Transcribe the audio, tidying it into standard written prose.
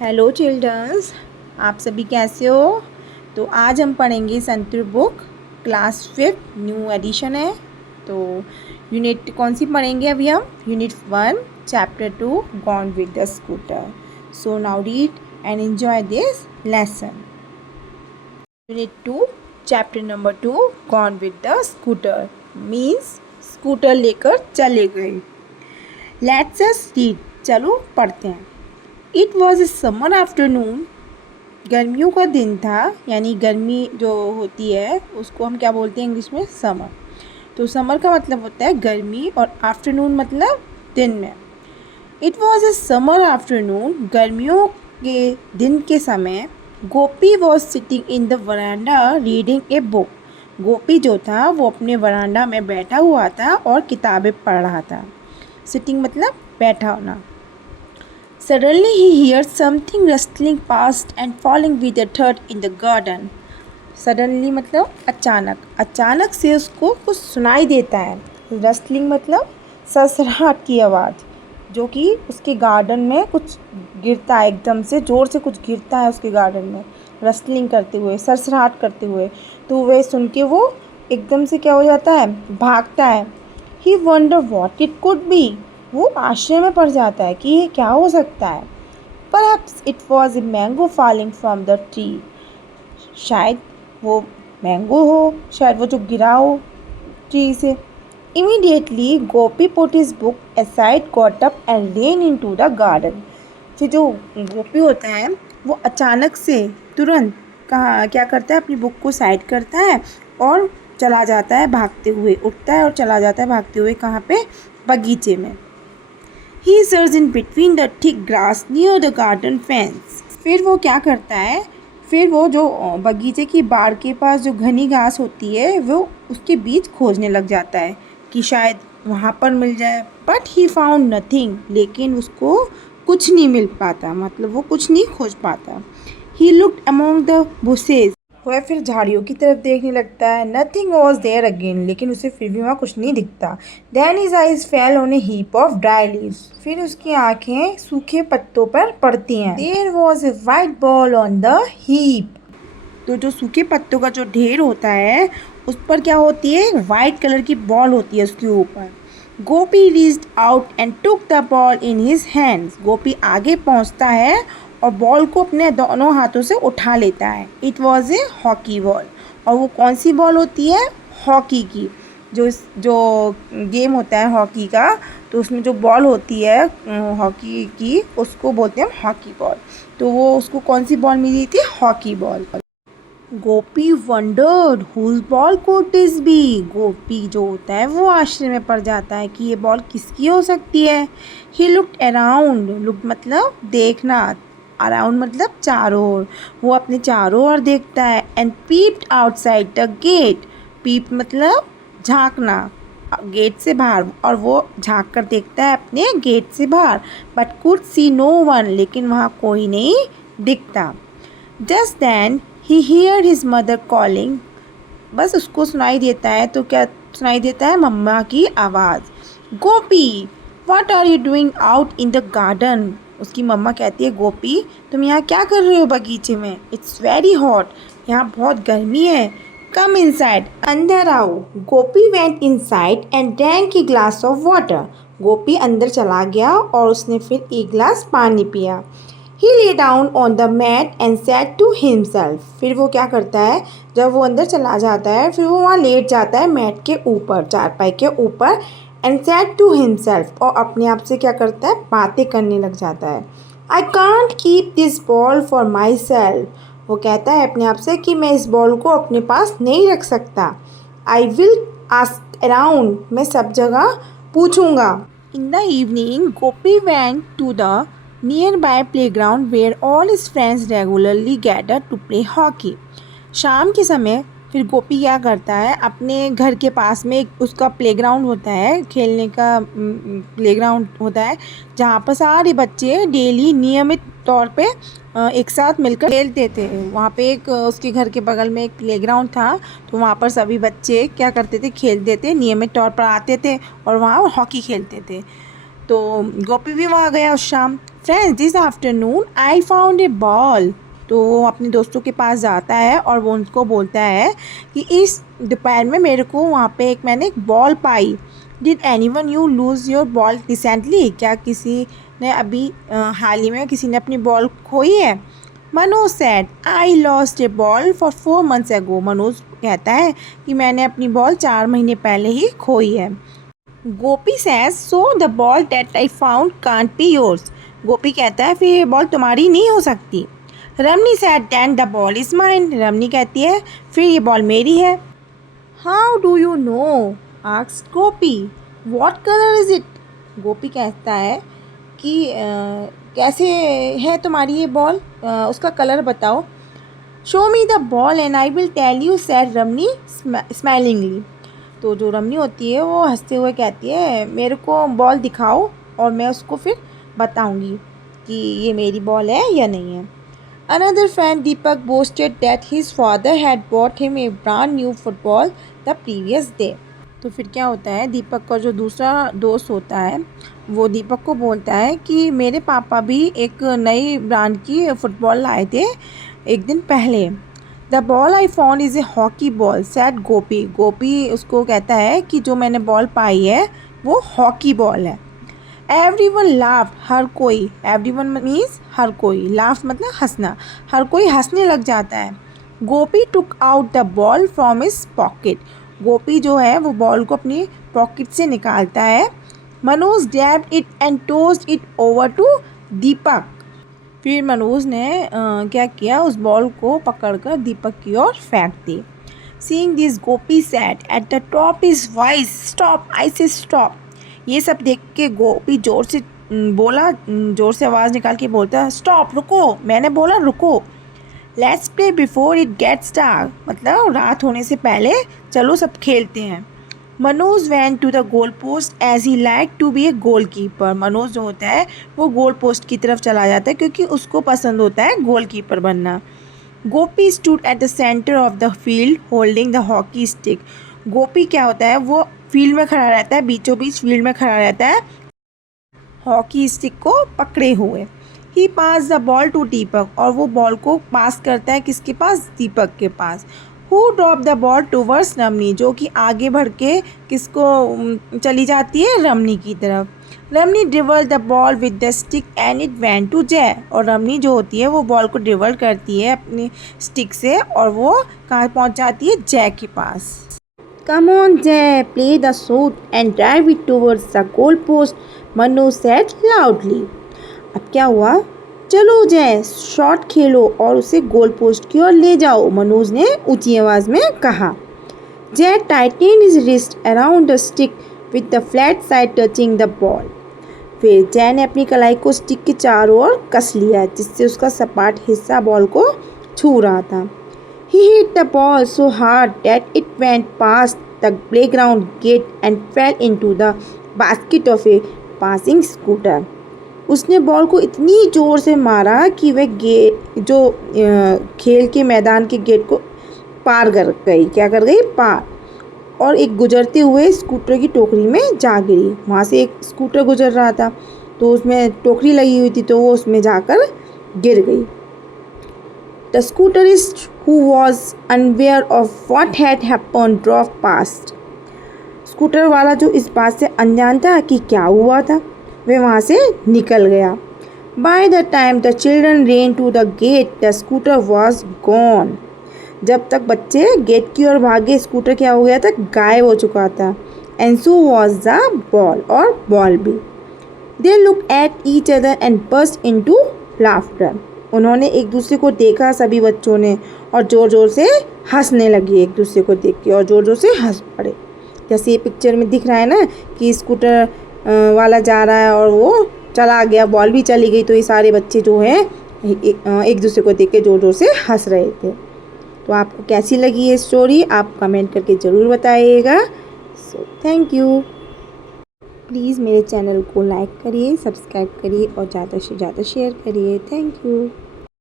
Hello children's, आप सभी कैसे हो। तो आज हम पढ़ेंगे Santoor book class 5 new edition है। तो यूनिट कौन सी पढ़ेंगे अभी हम? Unit 1 chapter 2 gone with the scooter. So now read and enjoy this lesson. Unit 2 chapter number 2 gone with the scooter means scooter लेकर चले गए। लेट्स अस रीड, चलो पढ़ते हैं। It was a summer afternoon, गर्मियों का दिन था, यानी गर्मी जो होती है उसको हम क्या बोलते हैं इंग्लिश में? समर। तो समर का मतलब होता है गर्मी और आफ्टरनून मतलब दिन में। It was a summer afternoon, गर्मियों के दिन के समय। Gopi was sitting in the veranda reading a book. Gopi जो था वो अपने वरांडा में बैठा हुआ था और किताबें पढ़ रहा था। सिटिंग मतलब बैठा होना। Suddenly he heard something rustling past and falling with a thud in the garden. Suddenly मतलब अचानक, अचानक से उसको कुछ सुनाई देता है। रस्टलिंग मतलब सरसराहट की आवाज़, जो कि उसके गार्डन में कुछ गिरता है, एकदम से ज़ोर से कुछ गिरता है उसके गार्डन में, रस्टलिंग करते हुए, सरसराहट करते हुए। तो वह सुन के वो एकदम से क्या हो जाता है? भागता है। He wondered what it could be. वो आश्चर्य में पड़ जाता है कि ये क्या हो सकता है। Perhaps it was a mango falling from the tree. शायद वो मैंगो हो, शायद वो जो गिरा हो ट्री से। Immediately Gopi put his book aside, got up and ran into the garden. फिर जो गोपी होता है वो अचानक से तुरंत कहाँ क्या करता है? अपनी बुक को साइड करता है और चला जाता है भागते हुए, उठता है और चला जाता है भागते हुए। कहाँ पे? बगीचे में। He surged in between the thick grass near the garden fence. फिर वो क्या करता है? फिर वो जो बगीचे की बाड़ के पास जो घनी घास होती है वो उसके बीच खोजने लग जाता है कि शायद वहाँ पर मिल जाए। But he found nothing. लेकिन उसको कुछ नहीं मिल पाता, मतलब वो कुछ नहीं खोज पाता। He looked among the bushes. वह फिर झाड़ियों की तरफ देखने लगता है। Nothing was there again. लेकिन उसे फिर भी वहाँ कुछ नहीं दिखता। Then his eyes fell on a heap of dry leaves. फिर उसकी आंखें सूखे पत्तों पर पड़ती हैं। There was a white ball on the heap. तो जो सूखे पत्तों का जो ढेर होता है उस पर क्या होती है? वाइट कलर की बॉल होती है उसके ऊपर। Gopi reached out and took the ball in his hands. Gopi आगे पहुंचता है और बॉल को अपने दोनों हाथों से उठा लेता है। It was A hockey ball. और वो कौन सी बॉल होती है? हॉकी की। जो गेम होता है हॉकी का, तो उसमें जो बॉल होती है हॉकी की, उसको बोलते हैं हॉकी बॉल। तो वो उसको कौन सी बॉल मिली थी? Hockey ball. Gopi wondered whose ball could this be. Gopi जो होता है वो आश्चर्य में पड़ जाता है कि ये बॉल किसकी हो सकती है। He looked around. लुक मतलब देखना, अराउंड मतलब चारों ओर। वो अपने चारों ओर देखता है। And peeped outside the gate. Peep मतलब झांकना, गेट से बाहर। और वो झांक कर देखता है अपने गेट से बाहर। But could see no one. लेकिन वहाँ कोई नहीं दिखता। Just then he heard his mother calling. बस उसको सुनाई देता है, तो क्या सुनाई देता है? मम्मा की आवाज़। गोपी what are you doing out in the garden. उसकी मम्मा कहती है, गोपी तुम यहाँ क्या कर रहे हो बगीचे में? It's very hot. यहाँ बहुत गर्मी है. Come inside. अंदर आओ. Gopi went inside and drank a glass of water. Gopi अंदर चला गया और उसने फिर एक गिलास पानी पिया। He lay down on the mat and said to himself. फिर वो क्या करता है? जब वो अंदर चला जाता है फिर वो वहाँ लेट जाता है मैट के ऊपर, चारपाई के ऊपर। and said to himself. और अपने आप से क्या करता है? बातें करने लग जाता है। I can't keep this ball for myself. वो कहता है अपने आप से कि मैं इस बॉल को अपने पास नहीं रख सकता। I will ask around. मैं सब जगह पूछूंगा। In the evening, Gopi went to the nearby playground where all his friends regularly gathered to play hockey. शाम के समय फिर गोपी क्या करता है? अपने घर के पास में एक उसका प्लेग्राउंड होता है, खेलने का प्लेग्राउंड होता है, जहाँ पर सारे बच्चे डेली नियमित तौर पे एक साथ मिलकर खेलते थे। वहाँ पे एक उसके घर के बगल में एक प्लेग्राउंड था, तो वहाँ पर सभी बच्चे क्या करते थे? खेलते थे, नियमित तौर पर आते थे और वहाँ हॉकी खेलते थे। तो गोपी भी वहाँ गया उस शाम। Friends, this afternoon I found a ball. तो वो अपने दोस्तों के पास जाता है और वो उनको बोलता है कि इस दोपहर में मेरे को वहाँ पे मैंने एक ball pi. Did anyone you lose your ball recently? क्या किसी ने अभी हाल ही में किसी ने अपनी बॉल खोई है? Manoj said I lost A ball for 4 months ago। Manoj कहता है कि मैंने अपनी बॉल 4 महीने पहले ही खोई है। Gopi says so the ball that I found can't be yours. Gopi कहता है फिर ये बॉल तुम्हारी नहीं हो सकती। Ramani said then the ball is mine. Ramani कहती है फिर ये बॉल मेरी है। How do you know? Asked Gopi. What colour is it? Gopi कहता है कि कैसे है तुम्हारी ये बॉल, उसका कलर बताओ। Show me the ball and I will tell you, said Ramani smilingly. तो जो रमनी होती है वो हंसते हुए कहती है मेरे को बॉल दिखाओ और मैं उसको फिर बताऊंगी कि ये मेरी बॉल है या नहीं है। Another friend Deepak boasted that his father had bought him a brand new football the previous day. तो फिर क्या होता है, दीपक का जो दूसरा दोस्त होता है वो दीपक को बोलता है कि मेरे पापा भी एक नई ब्रांड की फ़ुटबॉल लाए थे एक दिन पहले। The ball I found is a hockey ball, said Gopi. Gopi उसको कहता है कि जो मैंने बॉल पाई है वो हॉकी बॉल है। एवरीवन लाफ्ड, हर कोई, एवरीवन मीन्स हर कोई, लाफ्ट मतलब हंसना, हर कोई हंसने लग जाता है। Gopi took out the ball from his pocket. Gopi जो है वो बॉल को अपनी पॉकेट से निकालता है। Manoj dabbed it and tossed it over to Deepak. फिर मनोज ने क्या किया, उस बॉल को पकड़कर दीपक की ओर फेंक दी। Seeing this Gopi said at the top is voice stop, I say stop. ये सब देख के गोपी जोर से बोला, जोर से आवाज़ निकाल के बोलता स्टॉप, रुको, मैंने बोला रुको। Let's play before it gets dark, मतलब रात होने से पहले चलो सब खेलते हैं। Manoj went to the goal post as he like to be a goal keeper. Manoj जो होता है वो गोल पोस्ट की तरफ चला जाता है क्योंकि उसको पसंद होता है गोल कीपर बनना। Gopi stood at the centre of the field holding the hockey stick. Gopi क्या होता है, वो फील्ड में खड़ा रहता है, बीचों बीच फील्ड में खड़ा रहता है हॉकी स्टिक को पकड़े हुए। ही पास द बॉल टू दीपक, और वो बॉल को पास करता है किसके पास, दीपक के पास। Who drop the ball towards Ramani, जो कि आगे बढ़ के किसको चली जाती है, रमनी की तरफ। Ramani dribble the ball with the stick and it went to Jay, और रमनी जो होती है वो बॉल को ड्रिबल करती है अपनी स्टिक से और वो कहाँ पहुँच जाती है, जय के पास। कम ऑन जय, play the shot and drive it towards the goal post, Manu said loudly. अब क्या हुआ, चलो जय शॉट खेलो और उसे गोल पोस्ट की ओर ले जाओ, मनोज ने ऊंची आवाज़ में कहा। जय tightened his wrist around the stick with the flat side touching the ball. फिर जय ने अपनी कलाई को स्टिक के चारों ओर कस लिया जिससे उसका सपाट हिस्सा बॉल को छू रहा था। He hit the ball so hard that it went past the playground gate and fell into the basket of a passing scooter. उसने बॉल को इतनी ज़ोर से मारा कि वह जो खेल के मैदान के गेट को पार कर गई, क्या कर गई, पार, और एक गुजरते हुए स्कूटर की टोकरी में जा गिरी। वहाँ से एक स्कूटर गुजर रहा था तो उसमें टोकरी लगी हुई थी तो वो उसमें जाकर गिर गई। The scooterist who was unaware of what had happen drop past. Scooter वाला जो इस बात से अनजान था कि क्या हुआ था, वह वहाँ से निकल गया। By the time the children ran to the gate the scooter was gone. जब तक बच्चे गेट की ओर भागे स्कूटर क्या हो गया था, गायब हो चुका था। And so was the ball, और बॉल भी। They look at each other and burst into laughter. उन्होंने एक दूसरे को देखा सभी बच्चों ने और ज़ोर ज़ोर से हंसने लगे एक दूसरे को देख के, और ज़ोर ज़ोर से हंस पड़े। जैसे ये पिक्चर में दिख रहा है ना कि स्कूटर वाला जा रहा है और वो चला गया, बॉल भी चली गई, तो ये सारे बच्चे जो हैं एक दूसरे को देख के ज़ोर ज़ोर से हंस रहे थे। तो आपको कैसी लगी ये स्टोरी, आप कमेंट करके ज़रूर बताइएगा। So thank you. प्लीज़ मेरे चैनल को लाइक करिए, सब्सक्राइब करिए और ज़्यादा से ज़्यादा शेयर करिए। Thank you.